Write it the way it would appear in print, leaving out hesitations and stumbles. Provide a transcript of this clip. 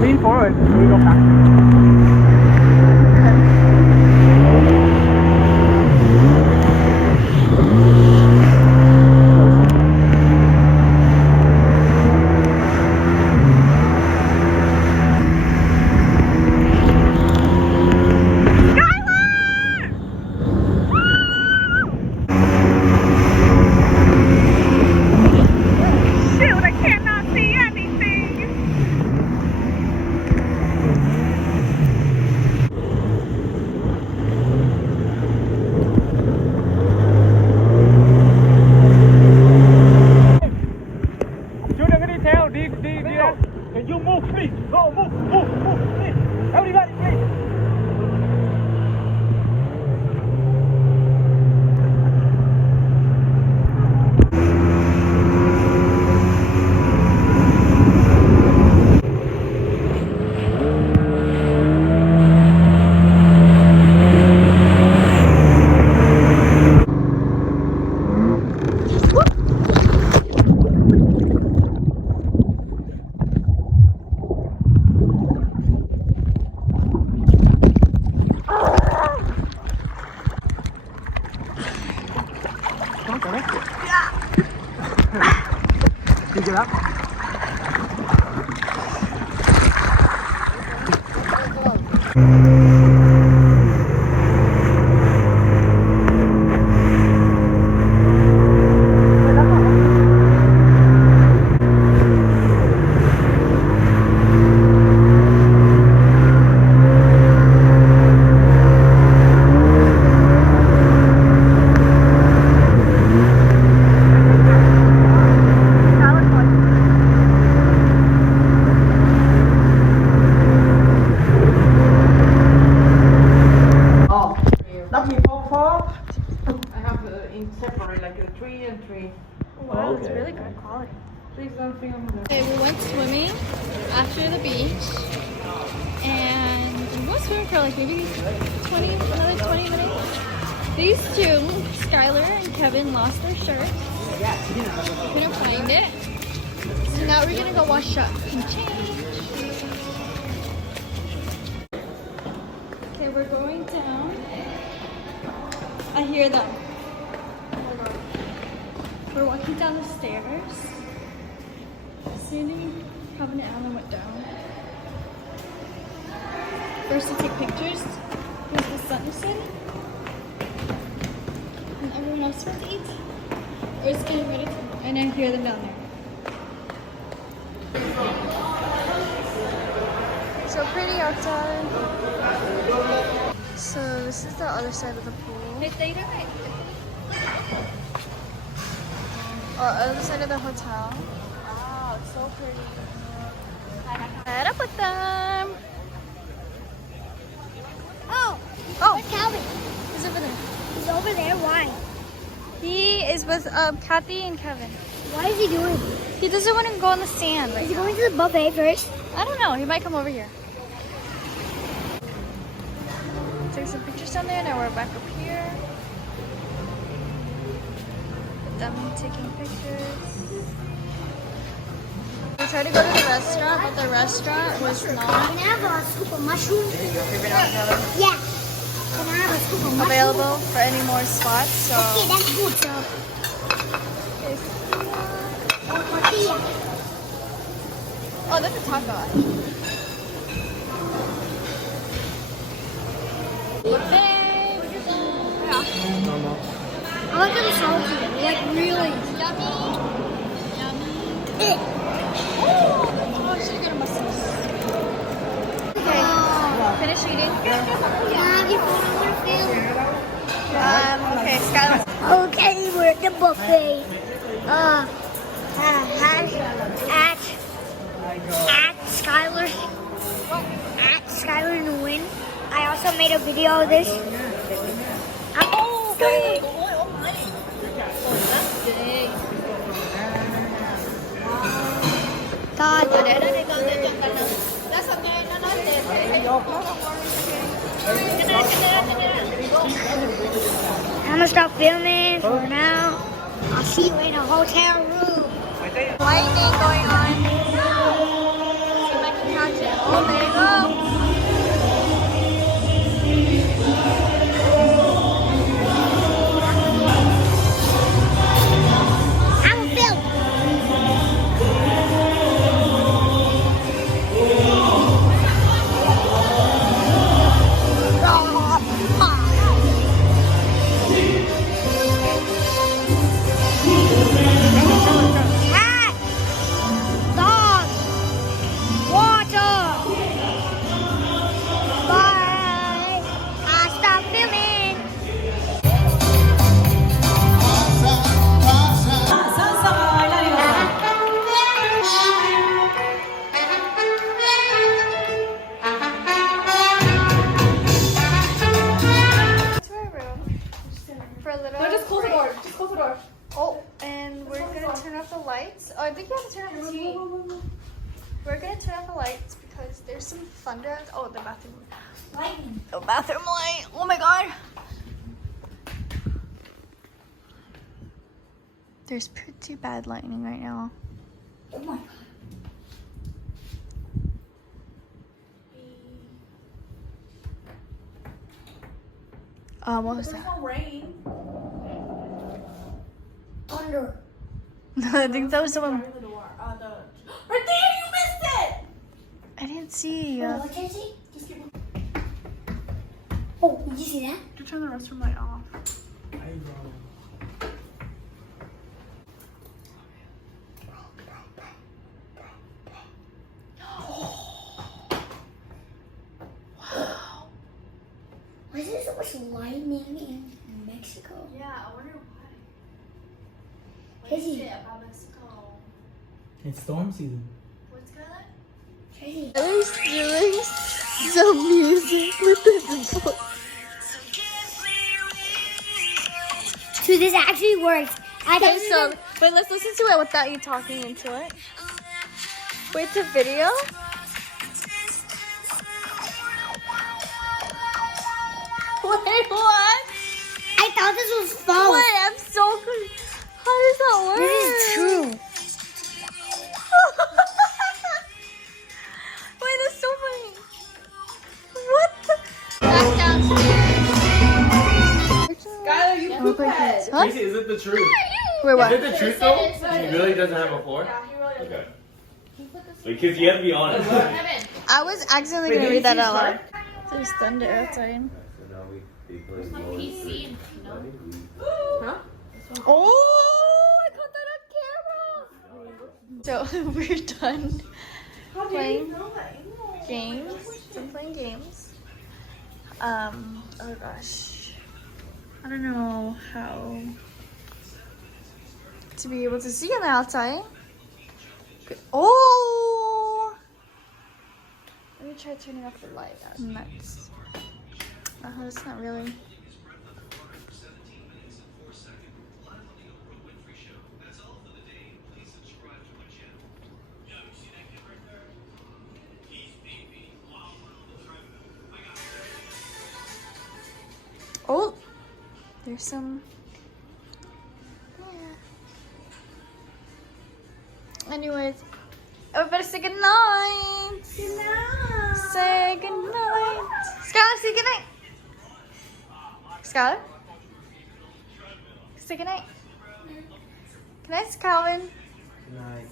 Lean forward. We go back. Can you move, please? Go, move, please. Everybody, please. Pick it up. Wow, it's really good quality. Okay, we went swimming after the beach, and we went swimming for like maybe another 20 minutes. These two, Skylar and Kevin, lost their shirt. Couldn't find it. So now we're gonna go wash up and change. Okay, we're going down. I hear them. We're walking down the stairs. Sandy, Kevin, and Alan went down. First to take pictures with the sun is setting. And everyone else went to eat. We're just getting ready to, and I hear them down there. So pretty outside. So this is the other side of the pool. Other side of the hotel. Wow, it's so pretty. Head up with them. Oh, where's Calvin? He's over there. He's over there. Why? He is with Kathy and Kevin. What is he doing? He doesn't want to go on the sand right Is he now. going to the buffet first? I don't know. He might come over here. Took some pictures down there. Now we're back up here. Them taking pictures. We tried to go to the restaurant, but the restaurant was Can I not have a scoop of mushroom? Yeah. Can I have a scoop of mushroom? available for any more spots. So Okay, that's good. So, oh, tortilla. oh, that's a taco. Actually. I like them salty. Like really. Yummy. Yummy. Oh, should have got a mustache. Okay, finish eating. Yeah, before I want to film. Okay, Skylar. Okay, we're at the buffet. At Skylar and Win. I also made a video of this. Oh, okay. God. I'm gonna stop filming for now. I'll see you in a hotel room. Lightning going on. Okay. We're gonna turn off the lights because there's some thunder. Oh, the bathroom. Lightning. The bathroom light. Oh my god. There's pretty bad lightning right now. Oh my god. What was that? No rain. Thunder. I think that was someone. The door. Right there, you missed it. I didn't see. What did you see? Just keep. Oh, did you see that? To turn the restroom light off. Why is there so much lightning in Mexico? Yeah, I wonder why. Crazy. About Mexico? It's storm season. What's Skylar? Crazy. Ellie's doing some music with this book. So this actually works. Okay, so wait, let's listen to it without you talking into it. Wait, it's a video? Wait, what? I thought this was false. Wait, I'm so confused. How does that work? This is true. Wait, that's so funny. What the? Back downstairs. Skylar, you poop head. Huh? Casey, is it the truth? Wait, what? Is it the truth though? He really doesn't have a floor? Yeah, he really does. Okay. Because you have to be honest. I was accidentally gonna read that out loud. There's thunder outside. Oh, I caught that on camera. So we're done playing games. I'm playing games. Oh gosh, I don't know how to be able to see on the outside. Oh, let me try turning off the light. That's nuts. That's not really. Oh, there's some. Yeah. Anyways, everybody say good night. Good night. Say good night. Skylar, say good night. Skylar? Say good night. Good night, Calvin. Good night.